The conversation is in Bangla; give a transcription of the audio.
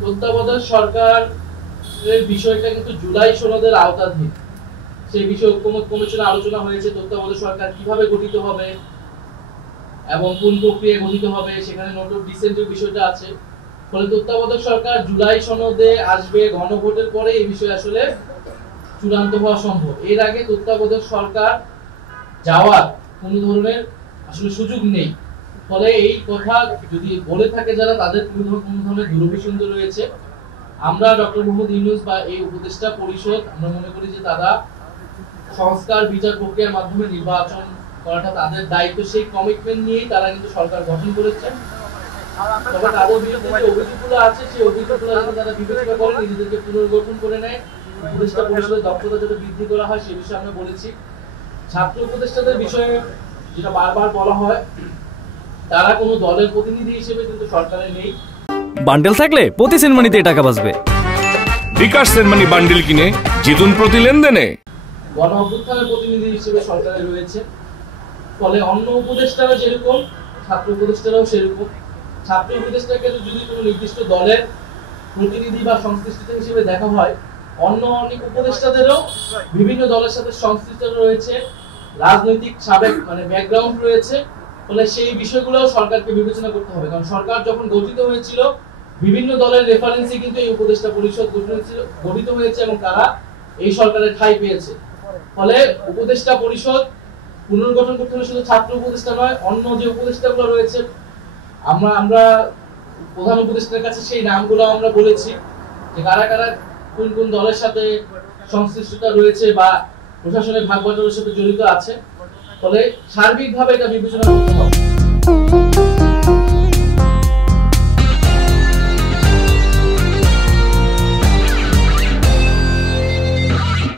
তত্ত্বাবধায়ক সরকারের বিষয়টা কিন্তু জুলাই সনদের আওতাধীন। সেই বিষয়ে ঐকমত্য কমিশনে আলোচনা হয়েছে তত্ত্বাবধায়ক সরকার কিভাবে গঠিত হবে এবং কোন প্রক্রিয়ায় গঠিত হবে, সেখানে নোট অফ ডিসেন্টের বিষয়টা আছে। ফলে তত্ত্বাবধায়ক সরকার জুলাই সনদে আসবে, গণভোটের পরে এই বিষয় আসলে চূড়ান্ত হওয়া সম্ভব। এর আগে তত্ত্বাবধায়ক সরকার যাওয়ার কোনো ধরনের আসলে সুযোগ নেই। ফলে এই কথা যদি বলে থাকে যারা, তাদের কোনো ধরনের দুরভিসন্ধি রয়েছে। আমরা ডক্টর মোহাম্মদ ইউনূস বা এই উপদেষ্টা পরিষদ আমরা মনে করি যে তারা সংস্কার বিচার প্রক্রিয়ার মাধ্যমে নির্বাচন করাটা তাদের দায়িত্ব, সেই কমিটমেন্ট নিয়েই তারা কিন্তু সরকার গঠন করেছেন। তবে তাদের বিরুদ্ধে যে অভিযোগগুলো আছে সেই অভিযোগগুলো যেন তারা বিবেচনা করে নিজেদেরকে পুনর্গঠন করে নেয়, উপদেষ্টা পরিষদের দক্ষতা যাতে বৃদ্ধি করা হয় সে বিষয়ে আমরা বলেছি। ছাত্র উপদেষ্টাদের বিষয়ে যেটা বারবার বলা হয়, তারা কোনো দলের প্রতিনিধি হিসেবে কিন্তু সরকারে নেই। বান্ডেল থাকলে প্রতি সেনমানিতে টাকা বাঁচবে। বিকাশ সেনমানি বান্ডেল কিনে জিতুন প্রতি লেনদেনে। গণ অভ্যুত্থানের প্রতিনিধি হিসেবে সরকারে রয়েছে। ফলে অন্য উপদেষ্টারা যেরকম, ছাত্র উপদেষ্টারাও সেরকম। ছাত্র উপদেষ্টাকে যদি কোনো নির্দিষ্ট দলের প্রতিনিধি বা সংশ্লিষ্ট হিসেবে দেখা হয়, অন্য অনেক উপদেষ্টাদেরও বিভিন্ন দলের সাথে সংশ্লিষ্ট রয়েছে, রাজনৈতিক সাবেক ব্যাকগ্রাউন্ড রয়েছে। ফলে সেই বিষয়গুলো সরকারকে বিবেচনা করতে হবে, কারণ সরকার যখন গঠিত হয়েছিল বিভিন্ন দলের রেফারেন্সে কিন্তু এই উপদেষ্টা পরিষদ গঠিত হয়েছে এবং তারা এই সরকারের ঠাঁই পেয়েছে। ফলে উপদেষ্টা পরিষদ পুনর্গঠন করতে হলে শুধু ছাত্র উপদেষ্টা নয়, অন্য যে উপদেষ্টাগুলো রয়েছে আমরা প্রধান উপদেষ্টার কাছে সেই নামগুলো আমরা বলেছি যে কারা কারা কোন কোন দলের সাথে সংশ্লিষ্টতা রয়েছে বা প্রশাসনের ভাগ বাটোয়ারার সাথে জড়িত আছে। ফলে সার্বিকভাবে এটা বিবেচনা করতে হবে।